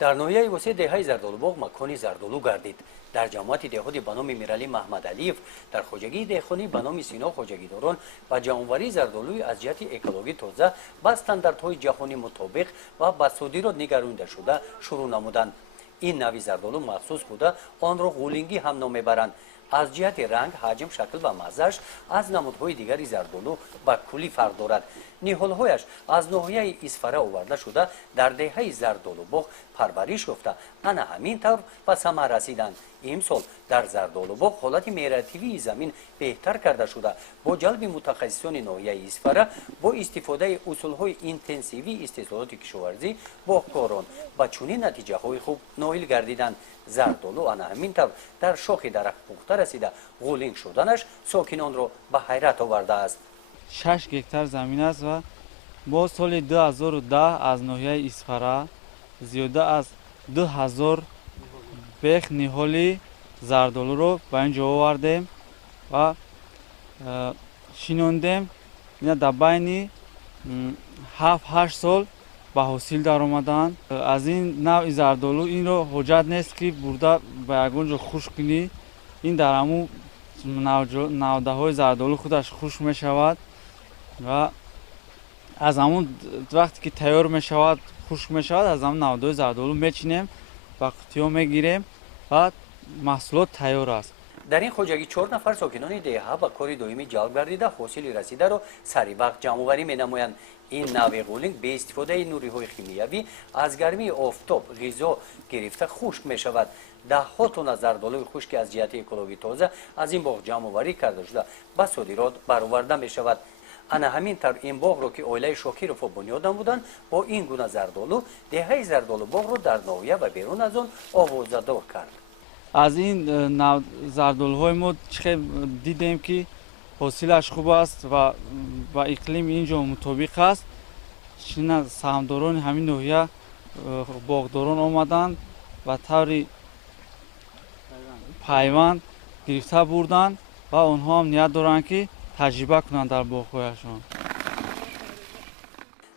در ناحیه وسیع دهه زردالوباغ مکانی زردالو گردید. در جماعت دهاتی به نام میرعلی محمد علیف، در خواجگی دهخانی به نام سینا خواجگیداران و جمع‌آوری زردالوی از جهت اکولوژی تازه با استانداردهای جهانی مطابق و با صادرات نگرانیده شده شروع نمودند. این نوع زردالو مخصوص بوده آن را غولینگی هم نام میبرند. از جهت رنگ، حجم، شکل و مزه‌اش از نمودهای دیگری زردالو به کلی فرق دارد. نهالهایش از ناحیه اصفهان آورده شده در دهه زردالوباغ پرورش یافته انا همین طور به ثمر رسیدند. امسال در زردالوباغ حالت میراثی زمین بهتر کرده شده. با جلب متخصصان ناحیه اصفهان با استفاده اصولهای اینتنسیوی استحصالات کشاورزی باغکاران با چنین نتیجه های خوب نائل گردیدند. زردالو انا همین طور در شاخ درخت پخته رسیده غولینگ شدنش ساکنان را به حیرت آورده است. 6 گکتار زمین است و ما سال 2010 از ناحیه اصفهان زیاده از 2000 بیخ نهالی زردالو رو به اینجا آوردیم و شیناندیم. اینا در بین 7-8 سال به حاصل در آمدن. از این نوع زردالو این رو حاجت نیست که برده به یگان جا خشک کنی. این در همون نوده های زردالو خودش خشک می شود و از همون وقتی که تیار می شود خشک می شود از همون نوده های زردالو میچینیم و قطعه میگیریم و محصولات تیار است. در این خواجگی 4 نفر ساکنان دهه با کار دائمی جلب گردیده حاصل رسیده را سری وقت جمع‌آوری می‌نمایند. این نوع غولینگ به استفاده نوری‌های شیمیایی از گرمی آفتاب غذا گرفته خشک می‌شود. ده‌ها تن زردالوی خشک از جهت اکولوژی تازه از این باغ جمع‌آوری کرده شده به صادرات برآورده می‌شود. انا همین طور این باغ را که عائله شاکرов بنیاد نمودند با این گونه زردالو دهه زردالوباغ را در ناحیه و بیرون از آن آوازه‌دار کرد. از این نوع زردالوهای ما دیدیم که حاصلش خوب است و اقلیم اینجا مطابق است. چنین سهامداران همین ناحیه باغداران آمدند و طوری پیوند گرفته بردند و آنها هم نیت دارند که تجربه کنند در باغ‌هایشان.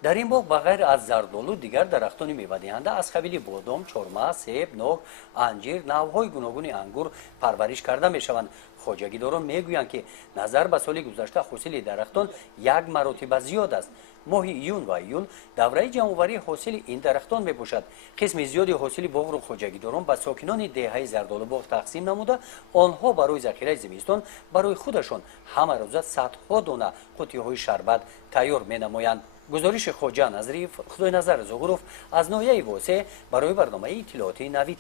در این باغ بغیر از زردالو دیگر درختان میوه‌دهنده از قبیل بادام، چرمه، سیب، نوک، انجیر، نوع‌های گوناگون انگور پرورش کرده میشوند. خواجگیداران میگویند که نظر به سال گذشته حاصل درختان 1 مرتبه زیاد است. ماه ایون و ایول دوره جمع‌آوری حاصل این درختان میباشد. قسم زیادی حاصل باغ را خواجگیداران به ساکنان دهه زردالوباغ تقسیم نموده آنها برای ذخیره زمستان برای خودشان همه روزه صدها دانه قوطی‌های شربت تیار مینمایند. گزارش خواجه نظری خدای نظر زغروف از ناحیه واسه برای برنامه اطلاعاتی نوید.